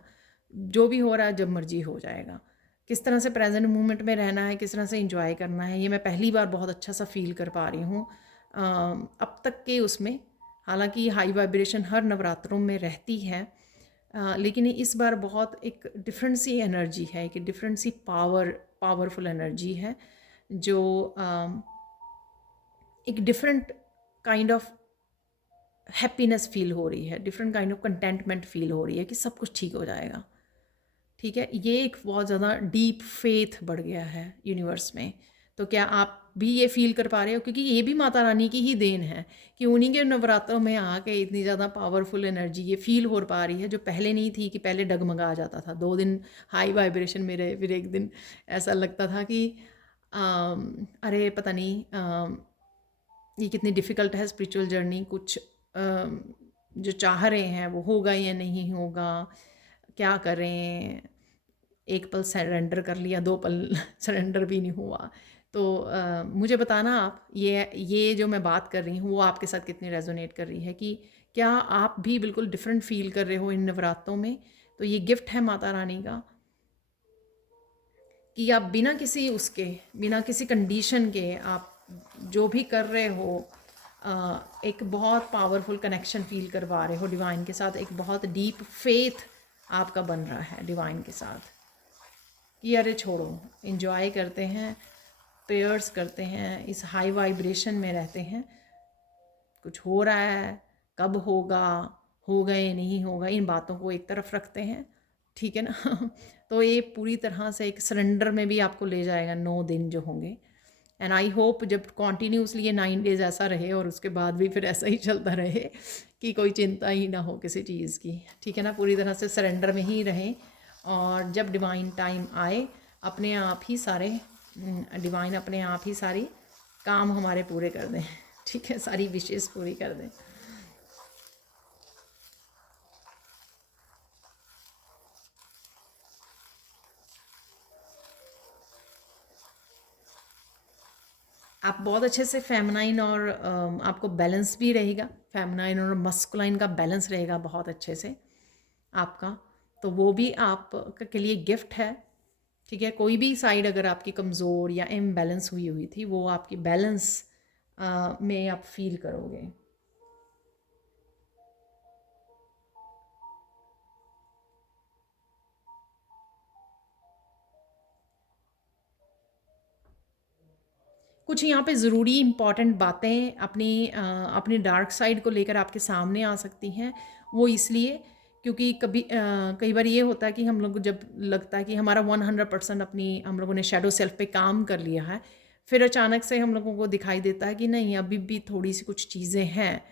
जो भी हो रहा है जब मर्जी हो जाएगा। किस तरह से प्रेजेंट मोमेंट में रहना है, किस तरह से एंजॉय करना है, ये मैं पहली बार बहुत अच्छा सा फील कर पा रही हूँ अब तक के उसमें। हालांकि हाई वाइब्रेशन हर नवरात्रों में रहती है, लेकिन इस बार बहुत एक डिफरेंट सी एनर्जी है, एक डिफरेंट सी पावर पावरफुल एनर्जी है जो एक different kind of happiness feel हो रही है, different kind of contentment feel हो रही है कि सब कुछ ठीक हो जाएगा। ठीक है, ये एक बहुत ज़्यादा डीप फेथ बढ़ गया है यूनिवर्स में। तो क्या आप भी ये फील कर पा रहे हो? क्योंकि ये भी माता रानी की ही देन है कि उन्हीं के नवरात्रों में आके इतनी ज़्यादा पावरफुल एनर्जी ये फील हो पा रही है, जो पहले नहीं थी। कि पहले डगमगा जाता था, 2 दिन हाई वाइब्रेशन में रहे, फिर एक दिन ऐसा लगता था कि अरे पता नहीं ये कितनी डिफ़िकल्ट है स्पिरिचुअल जर्नी, कुछ जो चाह रहे हैं वो होगा या नहीं होगा, क्या करें। एक पल सरेंडर कर लिया, 2 पल सरेंडर भी नहीं हुआ। तो मुझे बताना आप ये जो मैं बात कर रही हूँ वो आपके साथ कितनी रेजोनेट कर रही है, कि क्या आप भी बिल्कुल डिफरेंट फील कर रहे हो इन नवरात्रों में। तो ये गिफ्ट है माता रानी का कि आप बिना किसी कंडीशन के आप जो भी कर रहे हो, एक बहुत पावरफुल कनेक्शन फील करवा रहे हो डिवाइन के साथ। एक बहुत डीप फेथ आपका बन रहा है डिवाइन के साथ कि अरे छोड़ो, इंजॉय करते हैं, प्रेयर्स करते हैं, इस हाई वाइब्रेशन में रहते हैं। कुछ हो रहा है, कब होगा या नहीं होगा, इन बातों को एक तरफ रखते हैं। ठीक है ना। तो ये पूरी तरह से एक सरेंडर में भी आपको ले जाएगा 9 दिन जो होंगे। एंड आई होप जब कॉन्टीन्यूसली ये 9 डेज़ ऐसा रहे और उसके बाद भी फिर ऐसा ही चलता रहे कि कोई चिंता ही ना हो किसी चीज़ की। ठीक है ना, पूरी तरह से सरेंडर में ही रहें। और जब डिवाइन टाइम आए, अपने आप ही सारे डिवाइन अपने आप ही सारी काम हमारे पूरे कर दें। ठीक है, सारी विशेष पूरी कर दें। आप बहुत अच्छे से फेमिनाइन और आपको बैलेंस भी रहेगा, फेमिनाइन और मस्कुलाइन का बैलेंस रहेगा बहुत अच्छे से आपका। तो वो भी आप के लिए गिफ्ट है। ठीक है, कोई भी साइड अगर आपकी कमज़ोर या इम्बैलेंस हुई थी, वो आपकी बैलेंस में आप फील करोगे। कुछ यहाँ पे ज़रूरी इम्पॉर्टेंट बातें अपनी डार्क साइड को लेकर आपके सामने आ सकती हैं। वो इसलिए क्योंकि कई बार ये होता है कि हम लोग जब लगता है कि हमारा 100% हम लोगों ने शैडो सेल्फ पे काम कर लिया है, फिर अचानक से हम लोगों को दिखाई देता है कि नहीं, अभी भी थोड़ी सी कुछ चीज़ें हैं,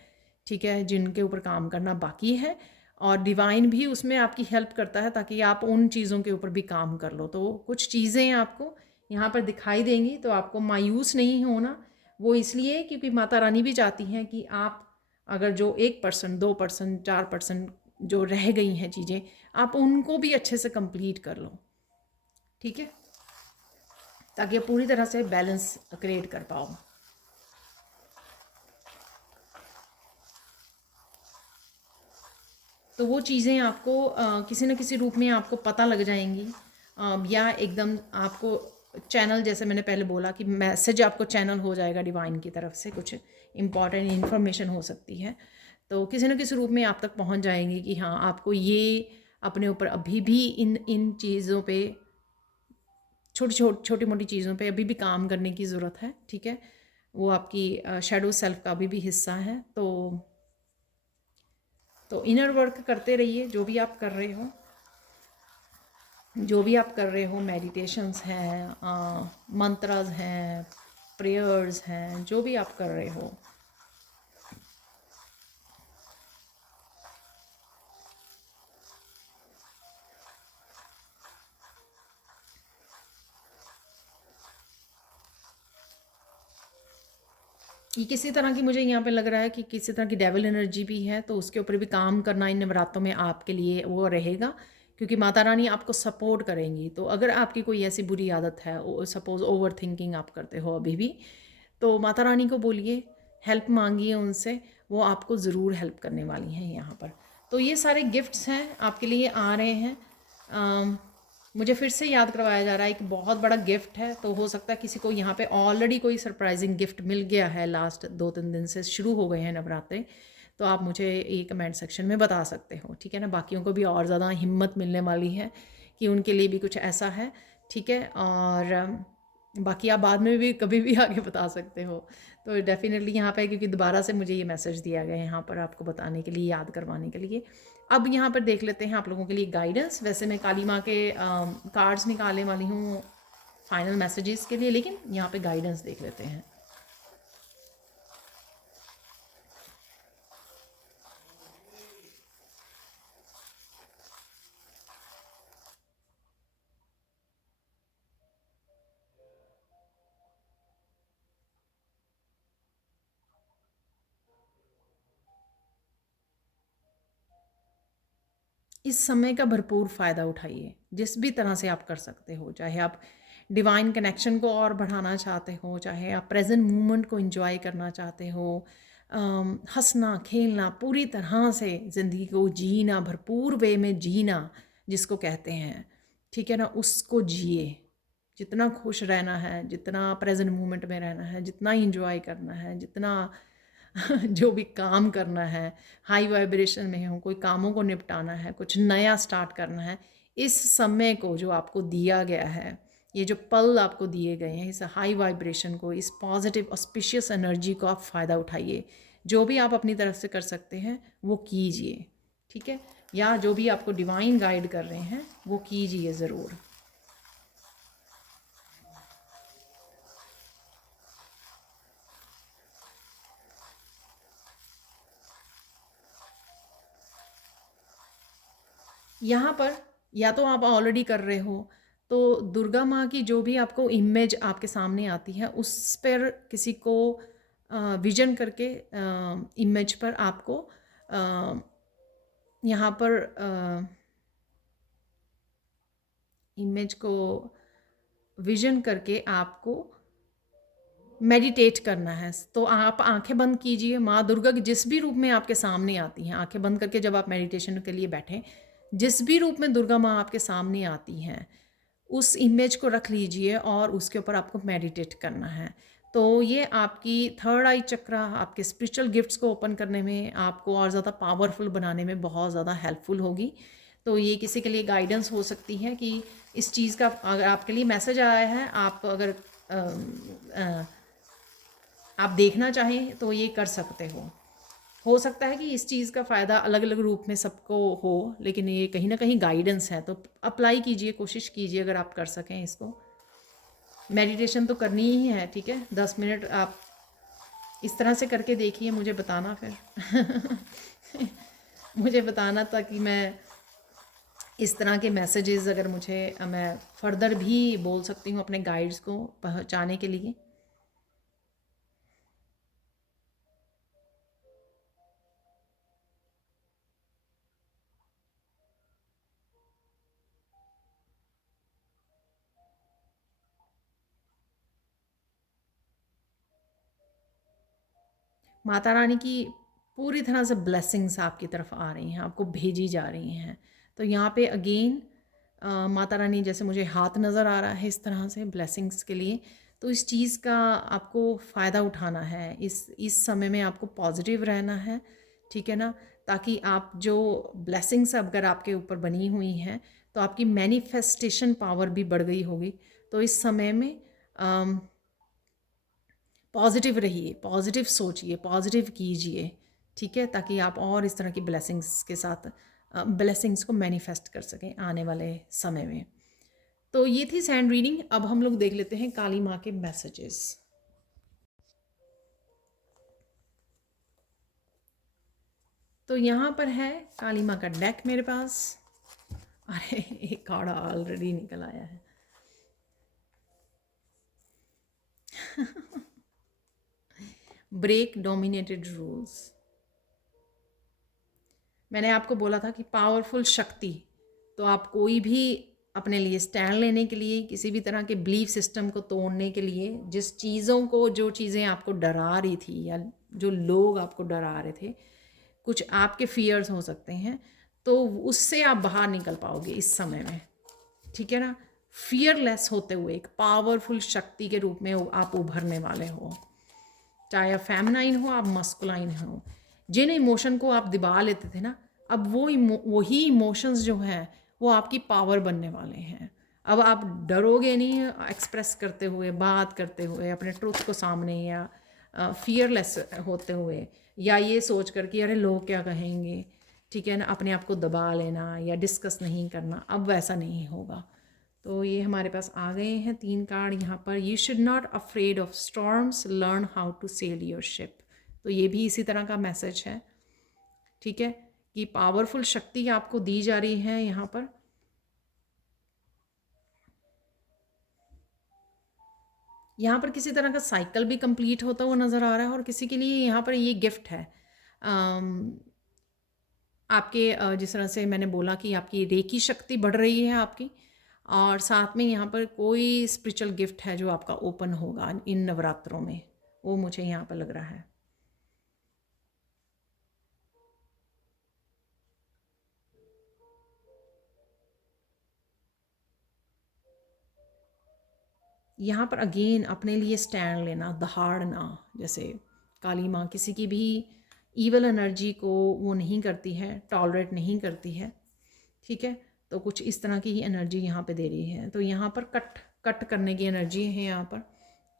ठीक है, जिनके ऊपर काम करना बाकी है। और डिवाइन भी उसमें आपकी हेल्प करता है ताकि आप उन चीज़ों के ऊपर भी काम कर लो। तो कुछ चीज़ें आपको यहाँ पर दिखाई देंगी, तो आपको मायूस नहीं होना। वो इसलिए क्योंकि माता रानी भी चाहती हैं कि आप अगर जो 1%, 2%, 4% जो रह गई हैं चीज़ें, आप उनको भी अच्छे से कंप्लीट कर लो। ठीक है, ताकि आप पूरी तरह से बैलेंस क्रिएट कर पाओ। तो वो चीज़ें आपको किसी न किसी रूप में आपको पता लग जाएंगी, या एकदम आपको चैनल, जैसे मैंने पहले बोला कि मैसेज आपको चैनल हो जाएगा डिवाइन की तरफ से, कुछ इम्पॉर्टेंट इन्फॉर्मेशन हो सकती है। तो किसी न किसी रूप में आप तक पहुंच जाएंगी कि हाँ, आपको ये अपने ऊपर अभी भी इन चीज़ों पे, छोटी मोटी चीज़ों पे अभी भी काम करने की ज़रूरत है। ठीक है, वो आपकी शैडो सेल्फ का अभी भी हिस्सा है। तो इनर वर्क करते रहिए, जो भी आप कर रहे हो, मेडिटेशंस हैं, मंत्रास हैं, प्रेयर्स हैं, जो भी आप कर रहे हो, ये किसी तरह की, मुझे यहाँ पे लग रहा है कि किसी तरह की डेविल एनर्जी भी है, तो उसके ऊपर भी काम करना इन नवरात्रों में आपके लिए वो रहेगा, क्योंकि माता रानी आपको सपोर्ट करेंगी। तो अगर आपकी कोई ऐसी बुरी आदत है, सपोज़ ओवर थिंकिंग आप करते हो अभी भी, तो माता रानी को बोलिए, हेल्प मांगिए उनसे, वो आपको ज़रूर हेल्प करने वाली हैं यहाँ पर। तो ये सारे गिफ्ट्स हैं आपके लिए आ रहे हैं। मुझे फिर से याद करवाया जा रहा है, एक बहुत बड़ा गिफ्ट है। तो हो सकता है किसी को यहाँ पे ऑलरेडी कोई सरप्राइजिंग गिफ्ट मिल गया है, लास्ट 2-3 दिन से शुरू हो गए हैं नवरात्रे, तो आप मुझे ये कमेंट सेक्शन में बता सकते हो। ठीक है ना, बाकियों को भी और ज़्यादा हिम्मत मिलने वाली है कि उनके लिए भी कुछ ऐसा है ठीक है। और बाकी आप बाद में भी कभी भी आगे बता सकते हो। तो डेफ़िनेटली यहाँ पे, क्योंकि दोबारा से मुझे ये मैसेज दिया गया है यहाँ पर आपको बताने के लिए, याद करवाने के लिए। अब यहाँ पर देख लेते हैं आप लोगों के लिए गाइडेंस। वैसे मैं काली माँ के कार्ड्स निकालने वाली हूँ फाइनल मैसेजेस के लिए, लेकिन यहाँ पे गाइडेंस देख लेते हैं। इस समय का भरपूर फ़ायदा उठाइए, जिस भी तरह से आप कर सकते हो। चाहे आप डिवाइन कनेक्शन को और बढ़ाना चाहते हो, चाहे आप प्रेजेंट मोमेंट को एंजॉय करना चाहते हो, हंसना खेलना, पूरी तरह से ज़िंदगी को जीना, भरपूर वे में जीना जिसको कहते हैं, ठीक है ना, उसको जिए। जितना खुश रहना है, जितना प्रेजेंट मोमेंट में रहना है, जितना इंजॉय करना है, जितना जो भी काम करना है, हाई वाइब्रेशन में हो, कोई कामों को निपटाना है, कुछ नया स्टार्ट करना है, इस समय को जो आपको दिया गया है, ये जो पल आपको दिए गए हैं, इस हाई वाइब्रेशन को, इस पॉजिटिव ऑस्पिशियस एनर्जी को आप फ़ायदा उठाइए। जो भी आप अपनी तरफ से कर सकते हैं वो कीजिए, ठीक है। या जो भी आपको डिवाइन गाइड कर रहे हैं वो कीजिए ज़रूर। यहाँ पर या तो आप ऑलरेडी कर रहे हो, तो दुर्गा माँ की जो भी आपको इमेज आपके सामने आती है उस पर किसी को विजन करके इमेज पर आपको यहाँ पर इमेज को विजन करके आपको मेडिटेट करना है। तो आप आंखें बंद कीजिए। माँ दुर्गा की जिस भी रूप में आपके सामने आती हैं, आंखें बंद करके जब आप मेडिटेशन के लिए बैठें, जिस भी रूप में दुर्गा माँ आपके सामने आती हैं, उस इमेज को रख लीजिए और उसके ऊपर आपको मेडिटेट करना है। तो ये आपकी थर्ड आई चक्रा, आपके स्पिरिचुअल गिफ्ट्स को ओपन करने में, आपको और ज़्यादा पावरफुल बनाने में बहुत ज़्यादा हेल्पफुल होगी। तो ये किसी के लिए गाइडेंस हो सकती है कि इस चीज़ का अगर आपके लिए मैसेज आया है, आप अगर आप देखना चाहें तो ये कर सकते हो सकता है कि इस चीज़ का फ़ायदा अलग अलग रूप में सबको हो, लेकिन ये कहीं ना कहीं गाइडेंस है। तो अप्लाई कीजिए, कोशिश कीजिए अगर आप कर सकें इसको। मेडिटेशन तो करनी ही है, ठीक है। 10 मिनट आप इस तरह से करके देखिए, मुझे बताना फिर मुझे बताना, ताकि मैं इस तरह के मैसेजेस अगर मुझे, मैं फर्दर भी बोल सकती हूँ अपने गाइड्स को पहुँचाने के लिए। माता रानी की पूरी तरह से ब्लेसिंग्स आपकी तरफ आ रही हैं, आपको भेजी जा रही हैं। तो यहाँ पे अगेन माता रानी, जैसे मुझे हाथ नज़र आ रहा है इस तरह से ब्लेसिंग्स के लिए, तो इस चीज़ का आपको फ़ायदा उठाना है। इस समय में आपको पॉजिटिव रहना है, ठीक है ना, ताकि आप जो ब्लेसिंग्स अगर आपके ऊपर बनी हुई हैं तो आपकी मैनिफेस्टेशन पावर भी बढ़ गई होगी। तो इस समय में पॉजिटिव रहिए, पॉजिटिव सोचिए, पॉजिटिव कीजिए, ठीक है, ताकि आप और इस तरह की ब्लेसिंग्स के साथ ब्लेसिंग्स को मैनिफेस्ट कर सकें आने वाले समय में। तो ये थी सैंड रीडिंग। अब हम लोग देख लेते हैं काली माँ के मैसेजेस। तो यहाँ पर है काली माँ का डेक मेरे पास। अरे एक कार्ड ऑलरेडी निकल आया है ब्रेक डोमिनेटेड रूल्स। मैंने आपको बोला था कि पावरफुल शक्ति, तो आप कोई भी अपने लिए स्टैंड लेने के लिए, किसी भी तरह के बिलीफ सिस्टम को तोड़ने के लिए, जिस चीज़ों को, जो चीज़ें आपको डरा रही थी या जो लोग आपको डरा रहे थे, कुछ आपके फियर्स हो सकते हैं, तो उससे आप बाहर निकल पाओगे इस समय में, ठीक है ना। फियरलेस होते हुए एक पावरफुल शक्ति के रूप में आप उभरने वाले हो। चाहे आप फेमिनाइन हो, आप मस्कुलाइन हो। जिन इमोशन को आप दबा लेते थे ना, अब वही इमोशंस जो हैं वो आपकी पावर बनने वाले हैं। अब आप डरोगे नहीं एक्सप्रेस करते हुए, बात करते हुए अपने ट्रुथ को सामने, या फियरलेस होते हुए, या ये सोच कर कि अरे लोग क्या कहेंगे, ठीक है ना, अपने आप को दबा लेना या डिस्कस नहीं करना। अब वैसा नहीं होगा। तो ये हमारे पास आ गए हैं 3 कार्ड यहाँ पर। You should not afraid of storms, learn how to sail your ship. तो ये भी इसी तरह का मैसेज है, ठीक है, कि पावरफुल शक्ति आपको दी जा रही है यहाँ पर। यहाँ पर किसी तरह का साइकिल भी कंप्लीट होता हुआ नज़र आ रहा है, और किसी के लिए यहाँ पर ये गिफ्ट है। आपके जिस तरह से मैंने बोला कि आपकी रेकी शक्ति बढ़ रही है आपकी, और साथ में यहाँ पर कोई स्पिरिचुअल गिफ्ट है जो आपका ओपन होगा इन नवरात्रों में, वो मुझे यहाँ पर लग रहा है। यहाँ पर अगेन अपने लिए स्टैंड लेना, दहाड़ना, जैसे काली माँ किसी की भी ईवल एनर्जी को वो नहीं करती है, टॉलरेट नहीं करती है, ठीक है। तो कुछ इस तरह की ही एनर्जी यहाँ पे दे रही है। तो यहाँ पर कट करने की एनर्जी है यहाँ पर,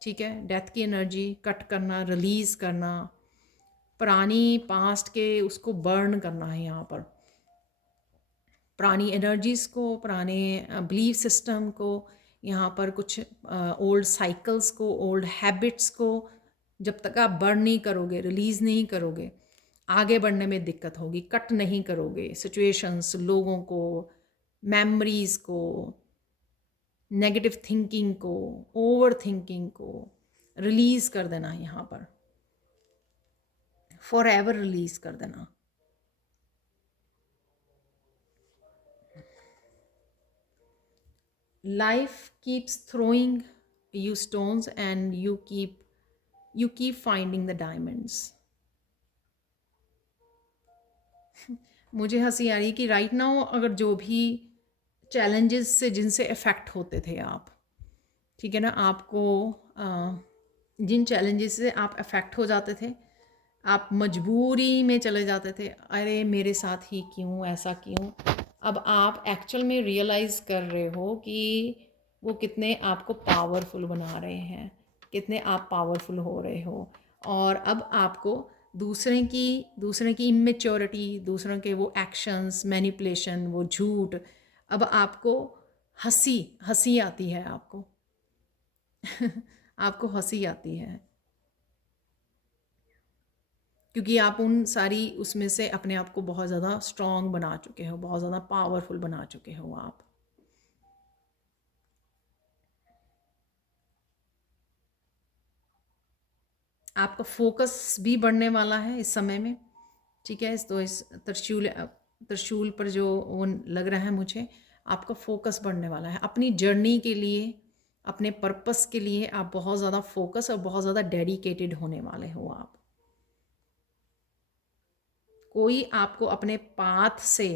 ठीक है, डेथ की एनर्जी, कट करना, रिलीज़ करना, पुरानी पास्ट के उसको बर्न करना है यहाँ पर, पुरानी एनर्जीज़ को, पुराने बिलीफ सिस्टम को, यहाँ पर कुछ ओल्ड साइकिल्स को, ओल्ड हैबिट्स को जब तक आप बर्न नहीं करोगे, रिलीज़ नहीं करोगे, आगे बढ़ने में दिक्कत होगी। कट नहीं करोगे सिचुएशंस, लोगों को, मेमोरीज़ को, नेगेटिव थिंकिंग को, ओवर थिंकिंग को रिलीज़ कर देना, यहाँ पर फॉर एवर रिलीज़ कर देना। Life keeps throwing you stones and you keep finding the diamonds. मुझे हंसी आ रही है कि राइट नाउ अगर जो भी चैलेंजेस से जिनसे अफेक्ट होते थे आप, ठीक है ना, आपको जिन चैलेंजेस से आप अफेक्ट हो जाते थे, आप मजबूरी में चले जाते थे, अरे मेरे साथ ही क्यों, ऐसा क्यों, अब आप एक्चुअल में रियलाइज़ कर रहे हो कि वो कितने आपको पावरफुल बना रहे हैं, कितने आप पावरफुल हो रहे हो। और अब आपको दूसरे की इमेच्योरिटी, दूसरों के वो एक्शंस, मैनिपुलेशन, वो झूठ, अब आपको हंसी आती है आपको आपको हंसी आती है, क्योंकि आप उन सारी उसमें से अपने आप को बहुत ज़्यादा स्ट्रॉन्ग बना चुके हो, बहुत ज़्यादा पावरफुल बना चुके हो आप। आपका फोकस भी बढ़ने वाला है इस समय में, ठीक है। तो इस त्रिशूल पर जो वो लग रहा है मुझे, आपका फोकस बढ़ने वाला है अपनी जर्नी के लिए, अपने पर्पस के लिए। आप बहुत ज़्यादा फोकस और बहुत ज़्यादा डेडिकेटेड होने वाले हो आप। कोई आपको अपने पाथ से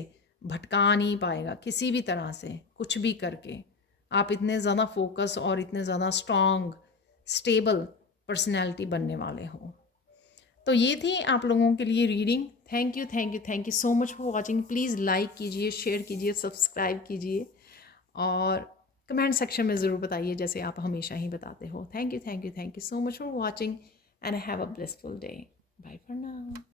भटका नहीं पाएगा किसी भी तरह से, कुछ भी करके। आप इतने ज़्यादा फोकस और इतने ज़्यादा स्ट्रॉन्ग, स्टेबल पर्सनैलिटी बनने वाले हो। तो ये थी आप लोगों के लिए reading. Thank you so much for watching. Please like कीजिए, शेयर कीजिए, सब्सक्राइब कीजिए, और कमेंट सेक्शन में ज़रूर बताइए जैसे आप हमेशा ही बताते हो। Thank you so much for watching and have a blissful day. Bye for now.